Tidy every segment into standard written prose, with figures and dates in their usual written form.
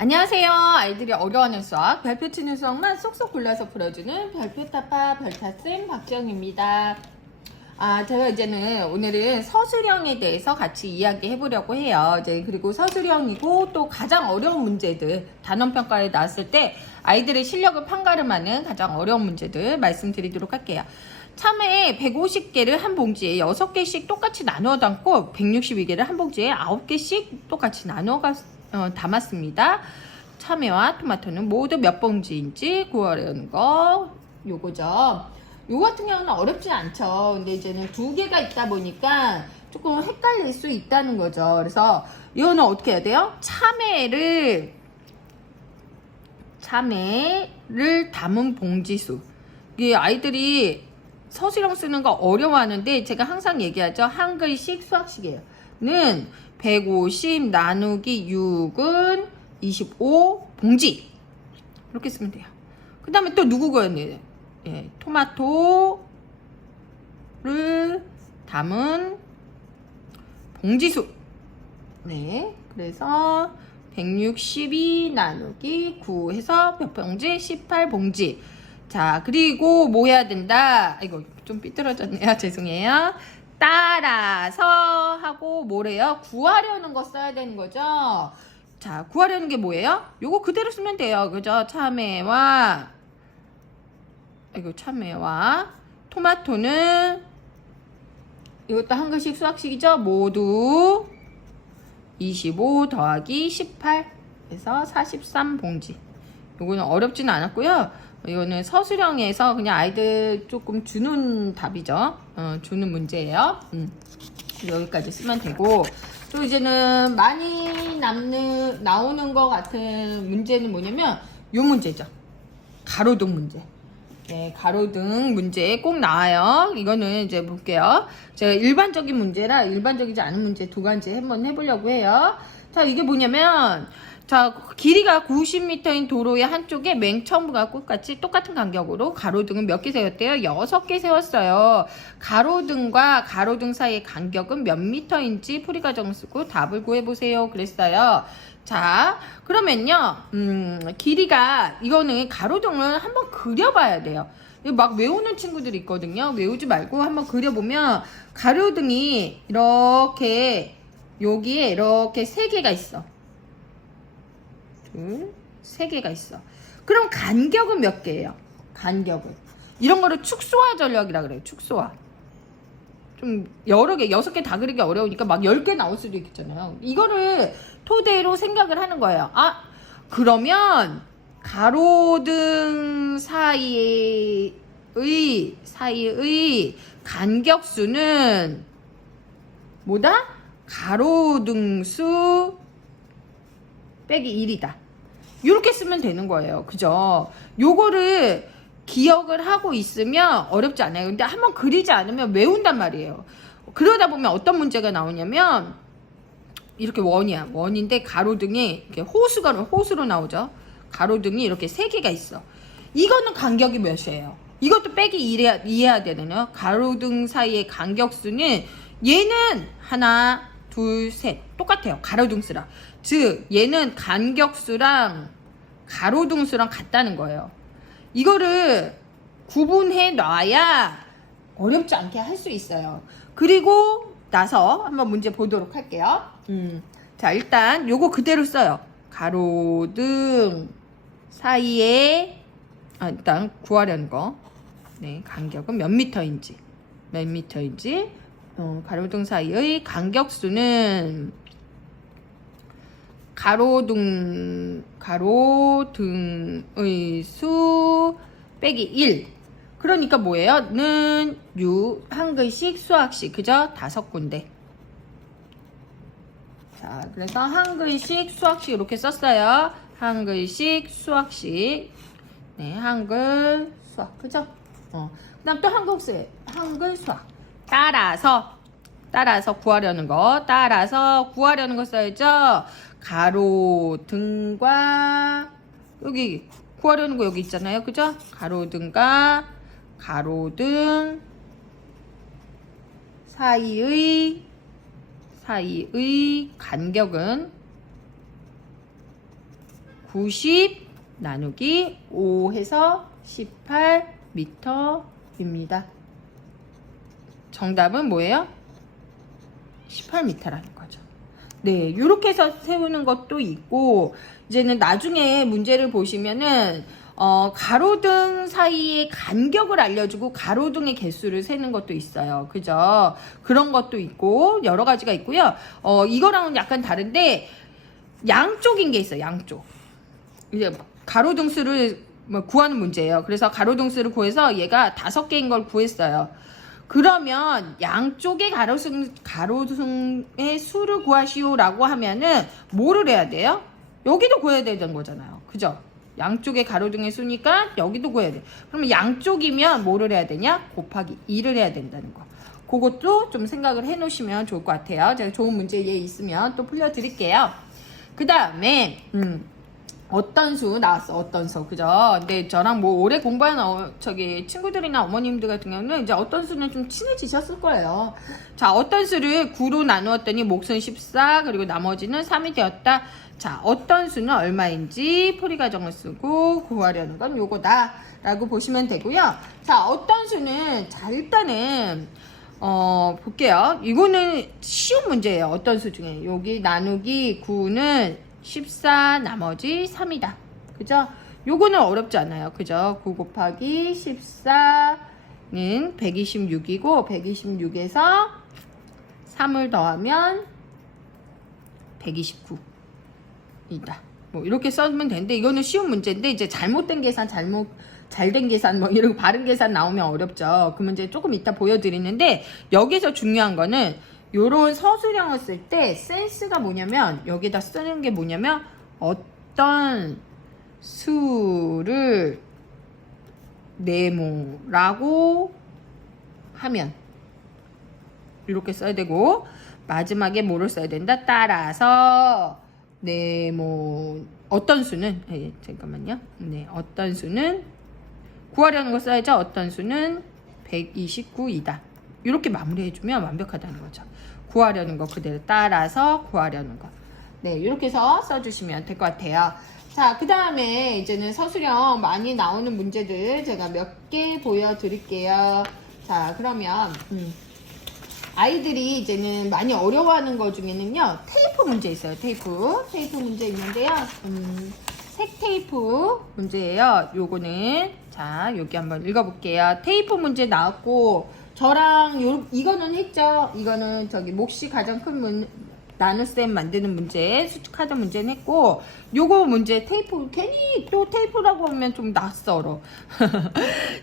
안녕하세요. 아이들이 어려워하는 수학, 별표 치는 수학만 쏙쏙 골라서 풀어주는 별표타파 별타쌤 박지영입니다. 제가 오늘은 서술형에 대해서 같이 이야기해 보려고 해요. 그리고 서술형이고 또 가장 어려운 문제들, 단원평가에 나왔을 때 아이들의 실력을 판가름하는 가장 어려운 문제들 말씀드리도록 할게요. 참외 150개를 한 봉지에 6개씩 똑같이 나누어 담고 162개를 한 봉지에 9개씩 똑같이 담았습니다. 참외와 토마토는 모두 몇 봉지인지 구하려는 거 요거죠. 요 같은 경우는 어렵지 않죠. 근데 이제는 두 개가 있다 보니까 조금 헷갈릴 수 있다는 거죠. 그래서 이거는 어떻게 해야 돼요? 참외를 담은 봉지수. 이게 아이들이 서술형 쓰는 거 어려워하는데 제가 항상 얘기하죠. 한글식 수학식이에요. 는 150 나누기 6은 25 봉지. 이렇게 쓰면 돼요. 그 다음에 또 누구 거였네요. 토마토를 담은 봉지수. 네. 그래서 162 나누기 9 해서 몇 봉지? 18봉지. 자, 그리고 뭐 해야 된다? 이거 좀 삐뚤어졌네요. 죄송해요. 따라서 하고 뭐래요? 구하려는 거 써야 되는 거죠. 자, 구하려는 게 뭐예요? 요거 그대로 쓰면 돼요. 그죠? 참외와 토마토는 이것도 한글식 수학식이죠. 모두 25 더하기 18 해서 43봉지. 요거는 어렵지는 않았고요. 이거는 서술형에서 그냥 아이들 조금 주는 답이죠. 주는 문제예요. 여기까지 쓰면 되고, 또 이제는 많이 나오는 것 같은 문제는 뭐냐면 요 문제죠. 가로등 문제. 네, 가로등 문제 꼭 나와요. 이거는 이제 볼게요. 제가 일반적인 문제라 일반적이지 않은 문제 두 가지 한번 해보려고 해요. 자, 이게 뭐냐면, 자, 길이가 90m인 도로의 한쪽에 맨 처음과 끝까지 똑같은 간격으로 가로등은 몇 개 세웠대요? 6개 세웠어요. 가로등과 가로등 사이의 간격은 몇 미터인지 풀이 과정을 쓰고 답을 구해보세요. 그랬어요. 자, 그러면요, 길이가, 이거는 가로등을 한번 그려봐야 돼요. 막 외우는 친구들이 있거든요. 외우지 말고 한번 그려보면 가로등이 이렇게 여기에 이렇게 3개가 있어. 3개가 있어. 그럼 간격은 몇 개예요? 간격은. 이런 거를 축소화 전략이라 그래요. 축소화. 좀 여러 개, 6개 다 그리기 어려우니까 막 10개 나올 수도 있잖아요. 이거를 토대로 생각을 하는 거예요. 그러면 가로등 사이의 간격수는 뭐다? 가로등수 빼기 1이다. 이렇게 쓰면 되는 거예요. 그죠? 요거를 기억을 하고 있으면 어렵지 않아요. 근데 한번 그리지 않으면 외운단 말이에요. 그러다 보면 어떤 문제가 나오냐면 이렇게 원이야. 원인데 가로등이 이렇게 호수로 나오죠. 가로등이 이렇게 3개가 있어. 이거는 간격이 몇이에요? 이것도 빼기 1 이해해야 되네요. 가로등 사이의 간격수는 얘는 하나, 둘, 셋 똑같아요. 가로등수랑. 즉 얘는 간격수랑 가로등수랑 같다는 거예요. 이거를 구분해 놔야 어렵지 않게 할 수 있어요. 그리고 나서 한번 문제 보도록 할게요. 자, 일단 요거 그대로 써요. 가로등 사이에 일단 구하려는 거. 네, 간격은 몇 미터인지. 가로등 사이의 간격수는 가로등의 수 빼기 1. 그러니까 뭐예요? 는 한글식 수학식. 그죠? 5군데. 자, 그래서 한글식 수학식 이렇게 썼어요. 한글식 수학식. 네, 한글 수학. 그죠? 그 다음 또 한글 수학. 따라서 구하려는 거. 써야죠. 가로등과 여기 구하려는 거 여기 있잖아요. 그죠? 가로등과 가로등 사이의 간격은 90 나누기 5 해서 18m입니다. 정답은 뭐예요? 18m라는 거죠. 네, 이렇게 해서 세우는 것도 있고, 이제는 나중에 문제를 보시면은 가로등 사이의 간격을 알려주고 가로등의 개수를 세는 것도 있어요. 그죠? 그런 것도 있고 여러 가지가 있고요. 이거랑은 약간 다른데 양쪽인 게 있어요. 양쪽. 이제 가로등 수를 구하는 문제예요. 그래서 가로등 수를 구해서 얘가 5개인 걸 구했어요. 그러면 양쪽의 가로등의 수를 구하시오라고 하면은 뭐를 해야 돼요? 여기도 구해야 되는 거잖아요. 그죠? 양쪽의 가로등의 수니까 여기도 구해야 돼. 그러면 양쪽이면 뭐를 해야 되냐? 곱하기 2를 해야 된다는 거. 그것도 좀 생각을 해 놓으시면 좋을 것 같아요. 제가 좋은 문제 얘 있으면 또 풀려드릴게요. 그 다음에 어떤 수 나왔어. 어떤 수. 그죠? 근데 저랑 뭐 오래 공부한 친구들이나 어머님들 같은 경우는 이제 어떤 수는 좀 친해지셨을 거예요. 자, 어떤 수를 9로 나누었더니 몫은 14 그리고 나머지는 3이 되었다. 자, 어떤 수는 얼마인지 풀이과정을 쓰고 구하려는 건 요거다 라고 보시면 되고요. 자, 어떤 수는 자 일단은 볼게요. 이거는 쉬운 문제예요. 어떤 수 중에 여기 나누기 9는 14 나머지 3이다. 그죠? 요거는 어렵지 않아요. 그죠? 9 곱하기 14는 126이고 126에서 3을 더하면 129 이다. 뭐 이렇게 써면 되는데 이거는 쉬운 문제인데 이제 잘못된 계산, 잘된 계산 뭐 이런 바른 계산 나오면 어렵죠. 그 문제 조금 이따 보여드리는데 여기서 중요한 거는 요런 서술형을 쓸 때 센스가 뭐냐면 여기다 쓰는 게 뭐냐면 어떤 수를 네모라고 하면 이렇게 써야 되고 마지막에 뭐를 써야 된다? 따라서 네모 어떤 수는 잠깐만요. 네, 어떤 수는 구하려는 거 써야죠. 어떤 수는 129이다. 이렇게 마무리해주면 완벽하다는 거죠. 구하려는 거 그대로 따라서 구하려는 거. 네, 이렇게 해서 써주시면 될 것 같아요. 자, 그 다음에 이제는 서술형 많이 나오는 문제들 제가 몇 개 보여드릴게요. 자, 그러면 아이들이 이제는 많이 어려워하는 것 중에는요, 테이프 문제 있어요. 테이프 문제 있는데요. 색 테이프 문제예요. 요거는 자, 여기 한번 읽어볼게요. 테이프 문제 나왔고 저랑 이거는 했죠. 이거는 몫이 가장 큰 나눗셈 만드는 문제, 수축하자 문제는 했고, 요거 문제 테이프, 괜히 또 테이프라고 하면 좀 낯설어.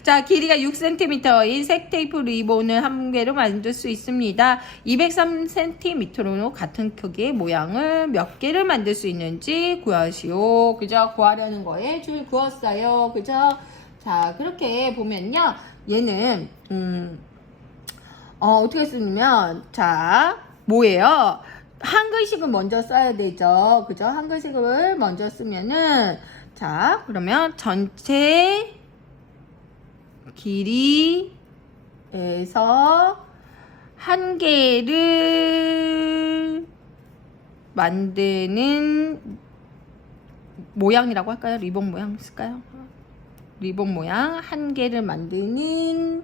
자, 길이가 6cm인 색 테이프 리본을 한 개로 만들 수 있습니다. 203cm로 같은 크기의 모양을 몇 개를 만들 수 있는지 구하시오. 그죠? 구하려는 거에 줄 그었어요. 그죠? 자, 그렇게 보면요. 얘는, 어떻게 쓰냐면, 자, 뭐예요? 한글식을 먼저 써야 되죠. 그죠? 한글식을 먼저 쓰면은, 자, 그러면 전체 길이에서 한 개를 만드는 모양이라고 할까요? 리본 모양 쓸까요? 리본 모양 한 개를 만드는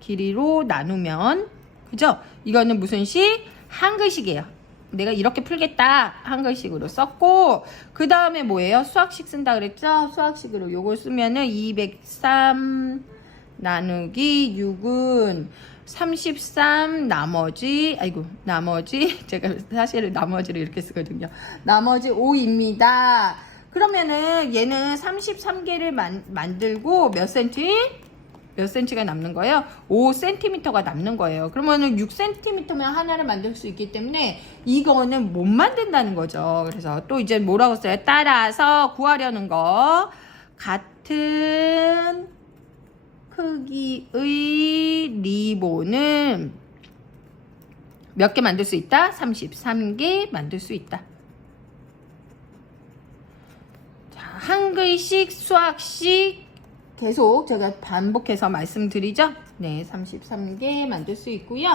길이로 나누면, 그죠? 이거는 무슨 식? 한글식이에요. 내가 이렇게 풀겠다. 한글식으로 썼고, 그 다음에 뭐예요? 수학식 쓴다 그랬죠? 수학식으로 요걸 쓰면은 203 나누기 6은 33 나머지 제가 사실은 나머지를 이렇게 쓰거든요. 나머지 5입니다. 그러면은 얘는 33개를 만들고 몇 센치가 남는 거예요? 5cm가 남는 거예요. 그러면은 6cm면 하나를 만들 수 있기 때문에 이거는 못 만든다는 거죠. 그래서 또 이제 뭐라고 써요? 따라서 구하려는 거 같은 크기의 리본은 몇 개 만들 수 있다? 33개 만들 수 있다. 자, 한글식, 수학식 계속 제가 반복해서 말씀드리죠. 네, 33개 만들 수 있고요.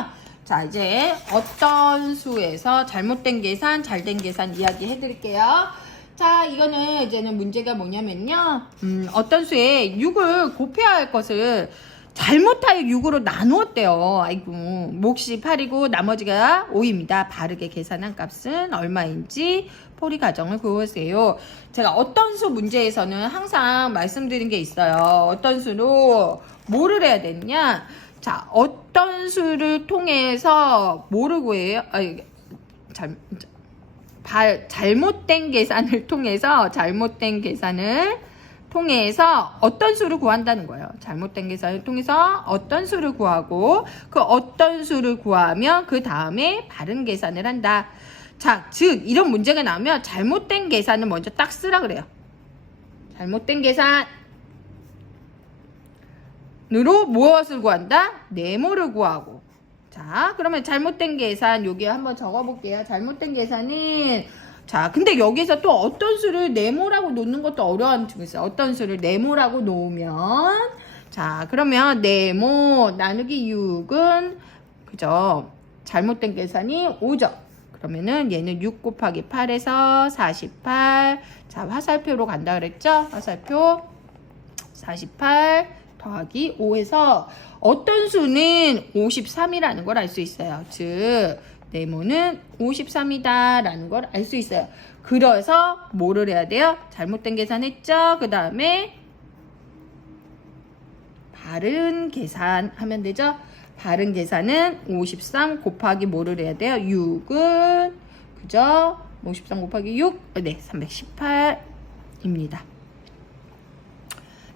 자, 이제 어떤 수에서 잘못된 계산, 잘된 계산 이야기 해드릴게요. 자, 이거는 이제는 문제가 뭐냐면요. 어떤 수에 6을 곱해야 할 것을 잘못하여 6으로 나누었대요. 아이고, 몫이 8이고 나머지가 5입니다. 바르게 계산한 값은 얼마인지 포리 가정을 그으세요. 제가 어떤 수 문제에서는 항상 말씀드린 게 있어요. 어떤 수로 뭐를 해야 되느냐. 자, 어떤 수를 통해서 뭐를 구해요? 잘못된 계산을 통해서 어떤 수를 구한다는 거예요. 잘못된 계산을 통해서 어떤 수를 구하고 그 어떤 수를 구하면 그 다음에 바른 계산을 한다. 자, 즉 이런 문제가 나오면 잘못된 계산을 먼저 딱 쓰라 그래요. 잘못된 계산으로 무엇을 구한다? 네모를 구하고. 자, 그러면 잘못된 계산 여기 한번 적어볼게요. 잘못된 계산은 자, 근데 여기서 또 어떤 수를 네모라고 놓는 것도 어려운 점이 있어요. 어떤 수를 네모라고 놓으면 자, 그러면 네모 나누기 6은 그죠? 잘못된 계산이 5죠. 그러면은 얘는 6 곱하기 8에서 48. 자, 화살표로 간다 그랬죠? 화살표 48 더하기 5에서 어떤 수는 53이라는 걸 알 수 있어요. 즉 네모는 53이다 라는 걸 알 수 있어요. 그래서 뭐를 해야 돼요? 잘못된 계산했죠? 그 다음에 바른 계산하면 되죠? 바른 계산은 53 곱하기 뭐를 해야 돼요? 6은 그죠? 53 곱하기 6 네 318입니다.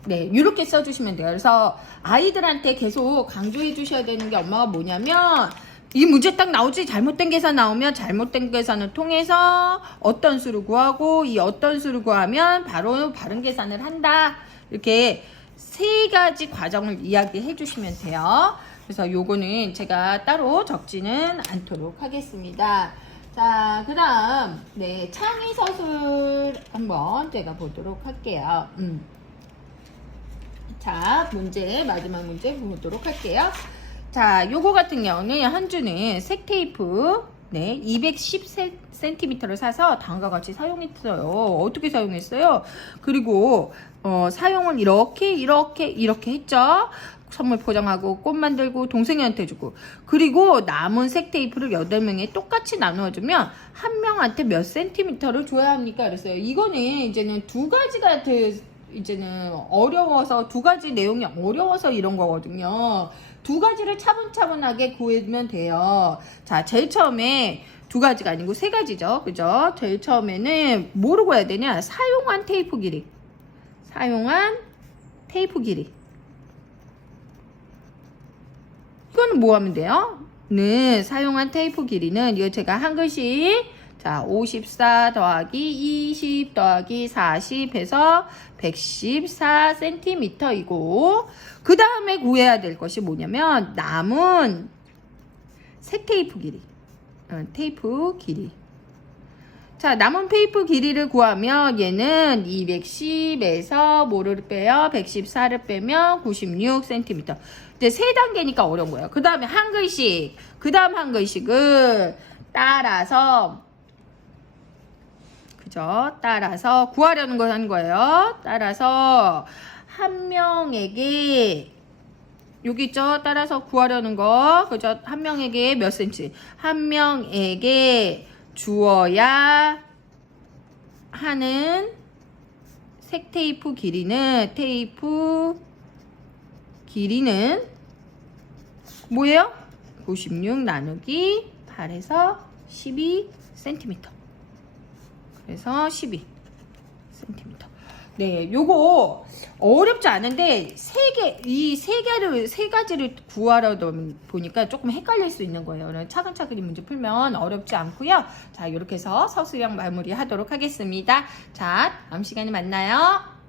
네, 이렇게 써주시면 돼요. 그래서 아이들한테 계속 강조해 주셔야 되는 게 엄마가 뭐냐면 이 문제 딱 나오지 잘못된 계산 나오면 잘못된 계산을 통해서 어떤 수를 구하고 이 어떤 수를 구하면 바로 바른 계산을 한다. 이렇게 세 가지 과정을 이야기해 주시면 돼요. 그래서 요거는 제가 따로 적지는 않도록 하겠습니다. 자, 그 다음 네 창의서술 한번 제가 보도록 할게요. 자, 마지막 문제 보도록 할게요. 자, 요거 같은 경우는 한주는 색테이프, 네, 210cm를 사서 다음과 같이 사용했어요. 어떻게 사용했어요? 그리고, 사용을 이렇게 했죠? 선물 포장하고, 꽃 만들고, 동생한테 주고. 그리고 남은 색테이프를 8명에 똑같이 나누어주면, 한 명한테 몇 센티미터를 줘야 합니까? 그랬어요. 이거는 이제는 두 가지가 이제는 어려워서 두 가지 내용이 어려워서 이런 거거든요. 두 가지를 차분차분하게 구해주면 돼요. 자, 제일 처음에 두 가지가 아니고 세 가지죠. 그죠? 제일 처음에는 뭐로 구해야 되냐? 사용한 테이프 길이. 이거는 뭐 하면 돼요? 네, 사용한 테이프 길이는 이거 제가 한 글씩 자, 54 더하기 20 더하기 40 해서 114cm이고 그 다음에 구해야 될 것이 뭐냐면 남은 색 테이프 길이. 자, 남은 테이프 길이를 구하면 얘는 210에서 뭐를 빼요? 114를 빼면 96cm. 이제 세 단계니까 어려운 거예요. 그 다음에 한 글씩. 그 다음 한 글씩을 따라서 구하려는 걸 한 거예요. 따라서 한 명에게 여기 있죠? 따라서 구하려는 거. 그죠? 한 명에게 몇 센치? 한 명에게 주어야 하는 색 테이프 길이는 뭐예요? 96 나누기 8에서 12cm. 그래서 12cm. 네, 요거 어렵지 않은데 이 세 가지를 구하려다 보니까 조금 헷갈릴 수 있는 거예요. 차근차근히 문제 풀면 어렵지 않고요. 자, 이렇게 해서 서술형 마무리 하도록 하겠습니다. 자, 다음 시간에 만나요.